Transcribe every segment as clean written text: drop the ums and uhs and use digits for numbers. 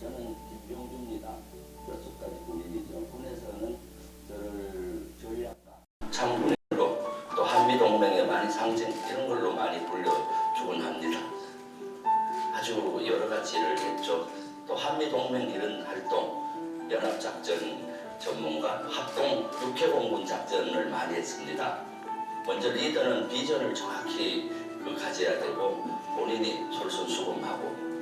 저는 김병주입니다. 여섯가지 군인이죠. 군에서는 저희 아까 참군인으로 또 한미동맹의 많이 상징 이런 걸로 많이 불려주곤 합니다. 아주 여러 가지를 했죠. 또 한미동맹 이런 활동, 연합작전 전문가, 합동 육해공군 작전을 많이 했습니다. 먼저 리더는 비전을 정확히 가져야 되고 본인이 솔선수범하고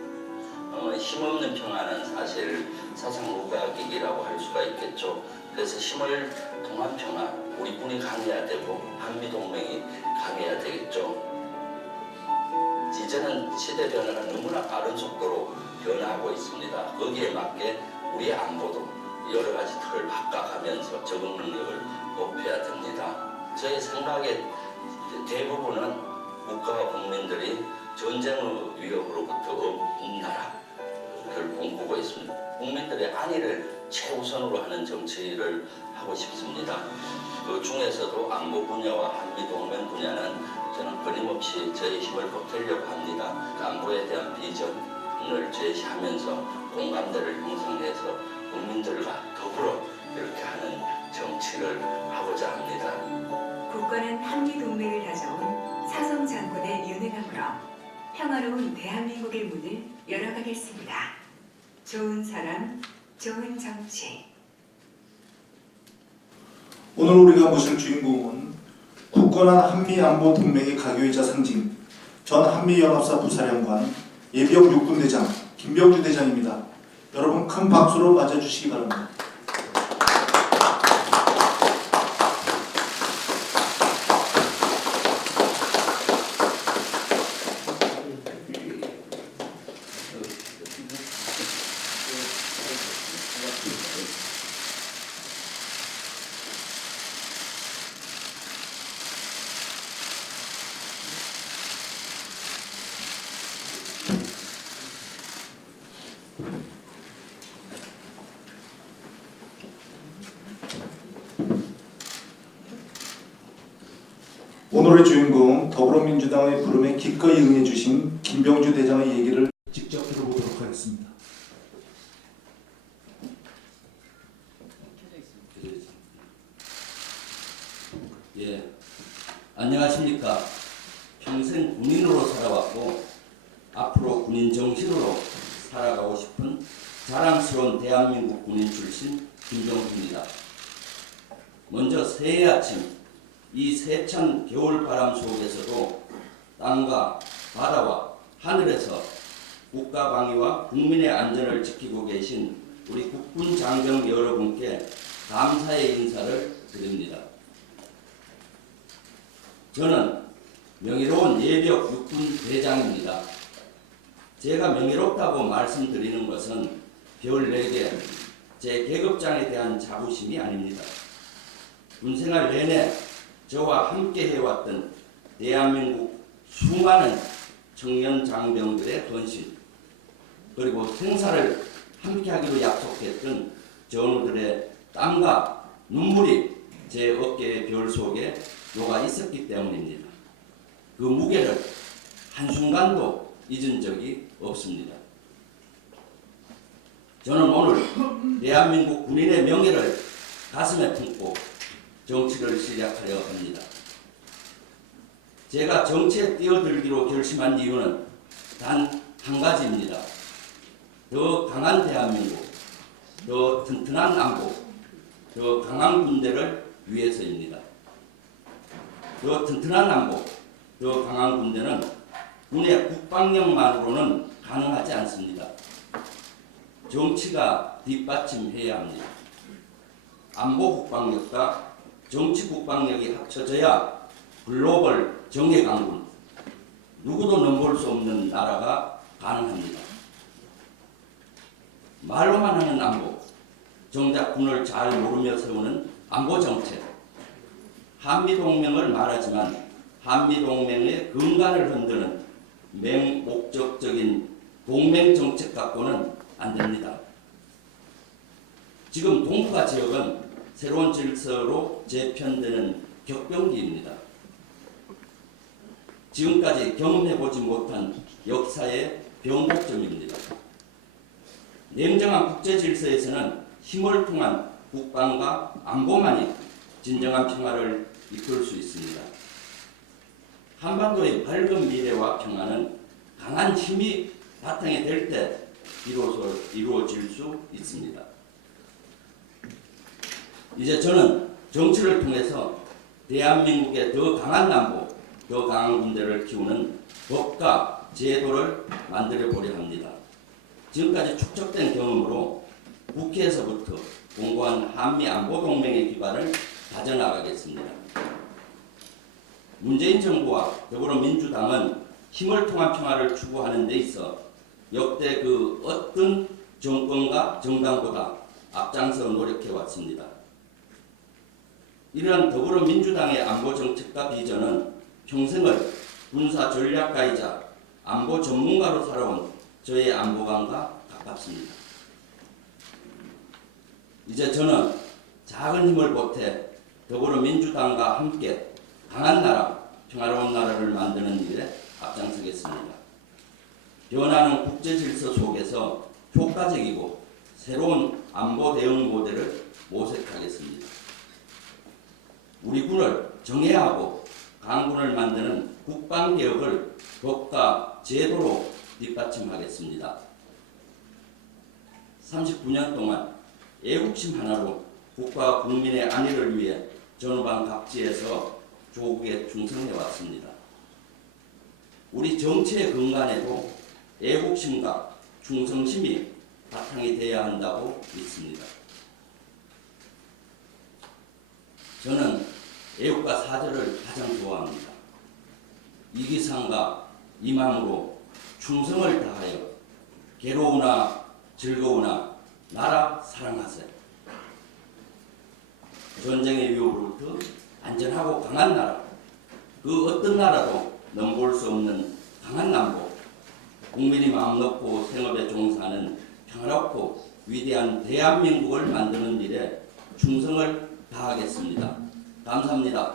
힘없는 평화는 사실 사상무각이라고 할 수가 있겠죠. 그래서 힘을 통한 평화, 우리 군이 강해야 되고 한미동맹이 강해야 되겠죠. 이제는 시대 변화가 너무나 빠른 속도로 변화하고 있습니다. 거기에 맞게 우리 안보도 여러 가지 틀을 바꿔가면서 적응 능력을 높여야 됩니다. 저의 생각의 대부분은 국가와 국민들이 전쟁의 위협으로부터 없는 나라를 꿈꾸고 있습니다. 국민들의 안위를 최우선으로 하는 정치를 하고 싶습니다. 그 중에서도 안보 분야와 한미동맹 분야는 저는 끊임없이 저의 힘을 보태려고 합니다. 안보에 대한 비전을 제시하면서 공감대를 형성해서 국민들과 더불어 이렇게 하는 정치를 하고자 합니다. 국가는 한미동맹을 다져온 사성 장군의 유능함으로 평화로운 대한민국의 문을 열어가겠습니다. 좋은 사람, 좋은 정치. 오늘 우리가 모실 주인공은 굳건한 한미안보동맹의 가교이자 상징 전 한미연합사 부사령관 예비역 육군대장 김병주 대장입니다. 여러분 큰 박수로 맞아주시기 바랍니다. 오늘의 주인공 더불어민주당의 부름에 기꺼이 응해주신 김병주 대장의 얘기를 직접 들어보도록 하겠습니다. 예, 안녕하십니까. 평생 군인으로 살아왔고 앞으로 군인 정신으로 살아가고 싶은 자랑스러운 대한민국 군인 출신 김병주입니다. 먼저 새해 아침 이 세찬 겨울바람 속에서도 땅과 바다와 하늘에서 국가 방위와 국민의 안전을 지키고 계신 우리 국군 장병 여러분께 감사의 인사를 드립니다. 저는 명예로운 예비역 육군 대장입니다. 제가 명예롭다고 말씀드리는 것은 별 4개 제 계급장에 대한 자부심이 아닙니다. 군생활 내내 저와 함께 해왔던 대한민국 수많은 청년 장병들의 헌신, 그리고 생사를 함께하기로 약속했던 전우들의 땀과 눈물이 제 어깨의 별 속에 녹아 있었기 때문입니다. 그 무게를 한순간도 잊은 적이 없습니다. 저는 오늘 대한민국 군인의 명예를 가슴에 품고 정치를 시작하려 합니다. 제가 정치에 뛰어들기로 결심한 이유는 단 한 가지입니다. 더 강한 대한민국, 더 튼튼한 안보, 더 강한 군대를 위해서입니다. 더 튼튼한 안보, 더 강한 군대는 군의 국방력만으로는 가능하지 않습니다. 정치가 뒷받침해야 합니다. 안보 국방력과 정치 국방력이 합쳐져야 글로벌 정예 강군, 누구도 넘볼 수 없는 나라가 가능합니다. 말로만 하는 안보, 정작 군을 잘 모르며 세우는 안보 정책, 한미동맹을 말하지만 한미동맹의 근간을 흔드는 맹목적적인 동맹 정책 갖고는 안 됩니다. 지금 동북아 지역은 새로운 질서로 재편되는 격변기입니다. 지금까지 경험해보지 못한 역사의 변곡점입니다. 냉정한 국제 질서에서는 힘을 통한 국방과 안보만이 진정한 평화를 이끌 수 있습니다. 한반도의 밝은 미래와 평화는 강한 힘이 바탕이 될 때 비로소 이루어질 수 있습니다. 이제 저는 정치를 통해서 대한민국의 더 강한 안보, 더 강한 군대를 키우는 법과 제도를 만들어 보려 합니다. 지금까지 축적된 경험으로 국회에서부터 공고한 한미안보동맹의 기반을 다져나가겠습니다. 문재인 정부와 더불어민주당은 힘을 통한 평화를 추구하는 데 있어 역대 그 어떤 정권과 정당보다 앞장서 노력해왔습니다. 이러한 더불어민주당의 안보 정책과 비전은 평생을 군사 전략가이자 안보 전문가로 살아온 저의 안보관과 가깝습니다. 이제 저는 작은 힘을 보태 더불어민주당과 함께 강한 나라, 평화로운 나라를 만드는 일에 앞장서겠습니다. 변하는 국제 질서 속에서 효과적이고 새로운 안보 대응 모델을 모색하겠습니다. 우리 군을 정해야 하고 강군을 만드는 국방개혁을 법과 제도로 뒷받침하겠습니다. 39년 동안 애국심 하나로 국가와 국민의 안위를 위해 전후방 각지에서 조국에 충성해왔습니다. 우리 정치의 근간에도 애국심과 충성심이 바탕이 되어야 한다고 믿습니다. 저는 애국가 사절을 가장 좋아합니다. 이기상과 이맘으로 충성을 다하여 괴로우나 즐거우나 나라 사랑하세요. 전쟁의 위협으로부터 안전하고 강한 나라, 그 어떤 나라도 넘볼 수 없는 강한 남보, 국민이 마음 놓고 생업에 종사하는 평화롭고 위대한 대한민국을 만드는 일에 충성을 다하겠습니다. 감사합니다.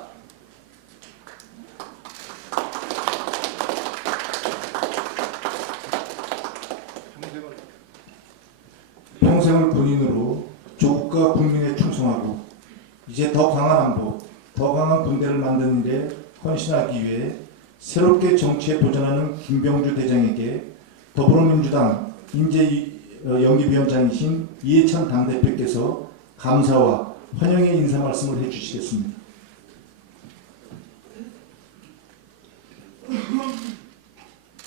평생을 본인으로 조국과 국민에 충성하고 이제 더 강한 안보, 더 강한 군대를 만드는 일에 헌신하기 위해 새롭게 정치에 도전하는 김병주 대장에게 더불어민주당 인재영입위원장이신 이해찬 당대표께서 감사와 환영의 인사 말씀을 해주시겠습니다.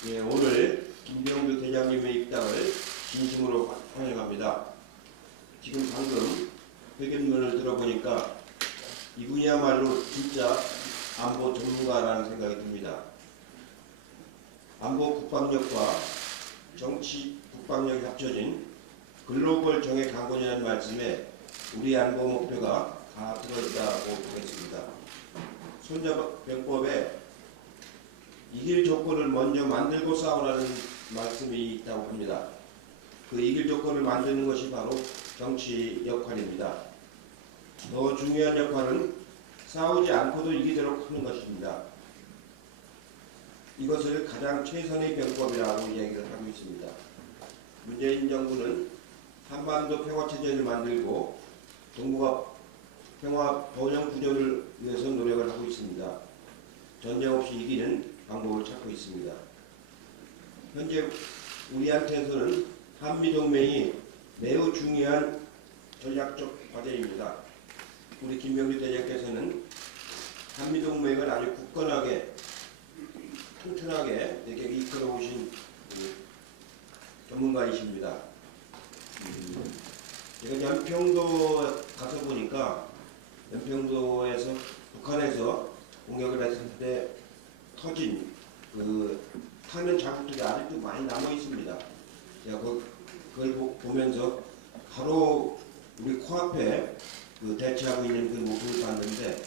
예, 오늘 김병주 대장님의 입당을 진심으로 환영합니다. 지금 방금 회견문을 들어보니까 이분이야말로 진짜 안보 전문가라는 생각이 듭니다. 안보 국방력과 정치 국방력이 합쳐진 글로벌 정예 강군이라는 말씀에 우리 안보 목표가 다 들어있다고 보겠습니다. 손자병법에 이길 조건을 먼저 만들고 싸우라는 말씀이 있다고 합니다. 그 이길 조건을 만드는 것이 바로 정치 역할입니다. 더 중요한 역할은 싸우지 않고도 이기도록 하는 것입니다. 이것을 가장 최선의 병법이라고 이야기를 하고 있습니다. 문재인 정부는 한반도 평화체제를 만들고 동북아 평화 번영 구조를 위해서 노력을 하고 있습니다. 전쟁 없이 이기는 방법을 찾고 있습니다. 현재 우리한테서는 한미동맹이 매우 중요한 전략적 과제입니다. 우리 김병주 대장께서는 한미동맹을 아주 굳건하게 튼튼하게 이렇게 이끌어오신 전문가이십니다. 제가 연평도 가서 보니까 연평도에서 북한에서 공격을 했을 때 터진 그 타는 자국들이 아직도 많이 남아 있습니다. 제가 그 그걸 보면서 바로 우리 코앞에 그 대치하고 있는 그 모습을 봤는데,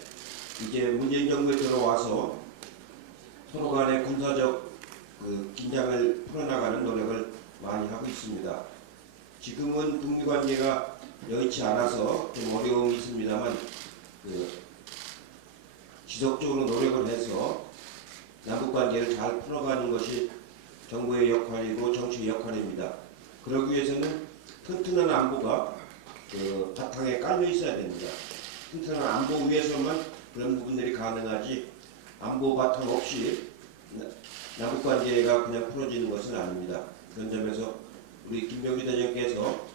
이제 문재인 정부에 들어와서 서로 간의 군사적 그 긴장을 풀어나가는 노력을 많이 하고 있습니다. 지금은 북미 관계가 여의치 않아서 좀 어려움이 있습니다만, 그 지속적으로 노력을 해서 남북 관계를 잘 풀어가는 것이 정부의 역할이고 정치의 역할입니다. 그러기 위해서는 튼튼한 안보가 그 바탕에 깔려 있어야 됩니다. 튼튼한 안보 위에서만 그런 부분들이 가능하지, 안보 바탕 없이 남북 관계가 그냥 풀어지는 것은 아닙니다. 그런 점에서 우리 김병주 대장께서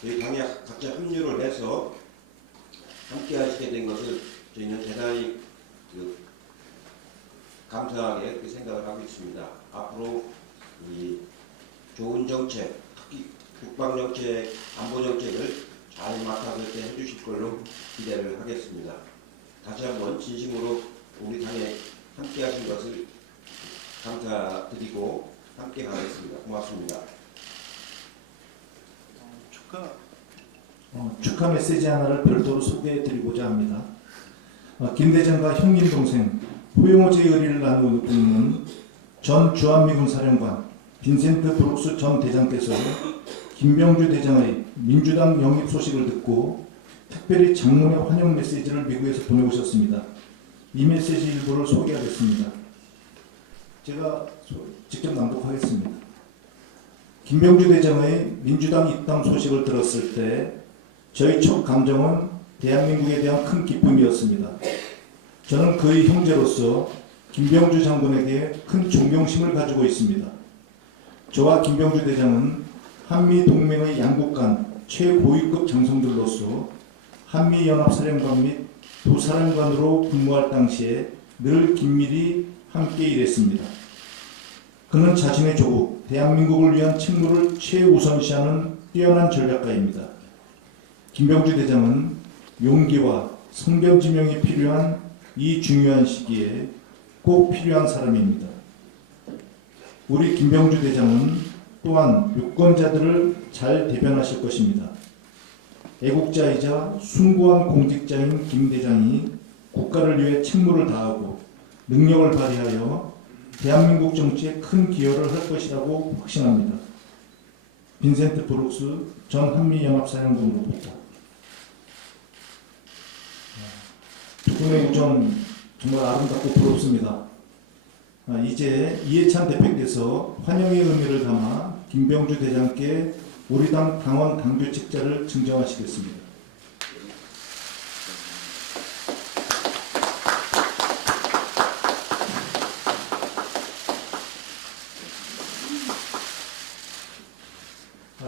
저희 당에 각자 합류를 해서 함께 하시게 된 것을 저희는 대단히 감사하게 그렇게 생각을 하고 있습니다. 앞으로 이 좋은 정책, 특히 국방 정책, 안보 정책을 잘 맡아서 이렇게 해주실 걸로 기대를 하겠습니다. 다시 한번 진심으로 우리 당에 함께 하신 것을 감사드리고 함께 가겠습니다. 고맙습니다. 축하 메시지 하나를 별도로 소개해드리고자 합니다. 김 대장과 형님 동생 호용호제의 의리를 나누고 있는 전 주한미군 사령관 빈센트 브룩스 전 대장께서 김병주 대장의 민주당 영입 소식을 듣고 특별히 장문의 환영 메시지를 미국에서 보내오셨습니다. 이 메시지 일부를 소개하겠습니다. 제가 직접 낭독하겠습니다. 김병주 대장의 민주당 입당 소식을 들었을 때 저희 첫 감정은 대한민국에 대한 큰 기쁨이었습니다. 저는 그의 형제로서 김병주 장군에게 큰 존경심을 가지고 있습니다. 저와 김병주 대장은 한미 동맹의 양국 간 최고위급 장성들로서 한미연합사령관 및 부사령관으로 근무할 당시에 늘 긴밀히 함께 일했습니다. 그는 자신의 조국 대한민국을 위한 책무를 최우선시하는 뛰어난 전략가입니다. 김병주 대장은 용기와 성견지명이 필요한 이 중요한 시기에 꼭 필요한 사람입니다. 우리 김병주 대장은 또한 유권자들을 잘 대변하실 것입니다. 애국자이자 숭고한 공직자인 김 대장이 국가를 위해 책무를 다하고 능력을 발휘하여 대한민국 정치에 큰 기여를 할 것이라고 확신합니다. 빈센트 브룩스 전 한미연합사령관으로부터. 두 분의 우정 정말 아름답고 부럽습니다. 이제 이해찬 대표께서 환영의 의미를 담아 김병주 대장께 우리 당 당원 당규 책자를 증정하시겠습니다.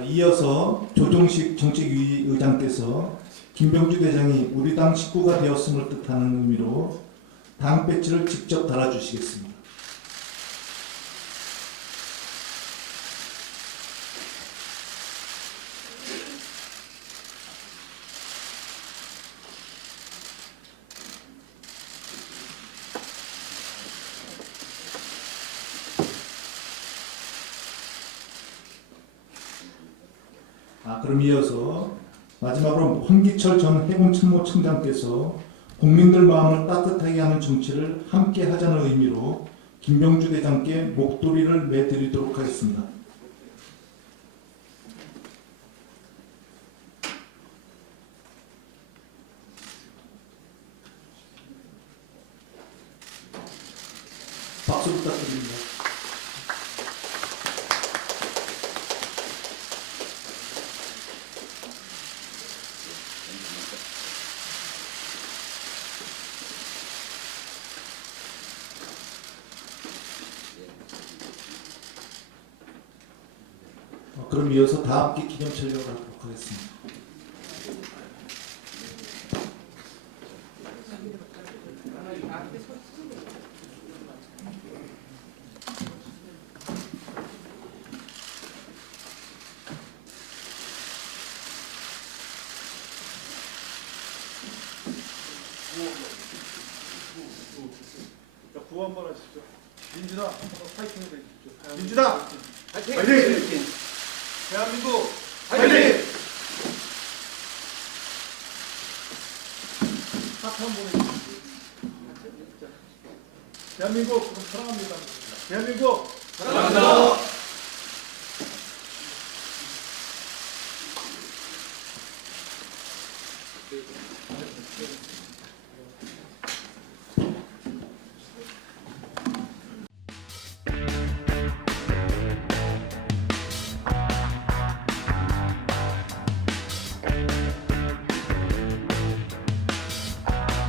이어서 조정식 정책위 의장께서 김병주 대장이 우리 당 식구가 되었음을 뜻하는 의미로 당 배지를 직접 달아주시겠습니다. 그럼 이어서 마지막으로 황기철 전 해군참모총장께서 국민들 마음을 따뜻하게 하는 정치를 함께 하자는 의미로 김병주 대장께 목도리를 매드리도록 하겠습니다. 박수 부탁드립니다. 그럼 이어서 다 함께 기념 촬영을 하도록 하겠습니다. 구호 한번 하시죠. 민준아, 파이팅 해주십시오. 민준아, 파이팅! 대한민국 화이팅! 사탕 보내주십시오. 대한민국 사랑합니다. 대한민국 사랑합니다.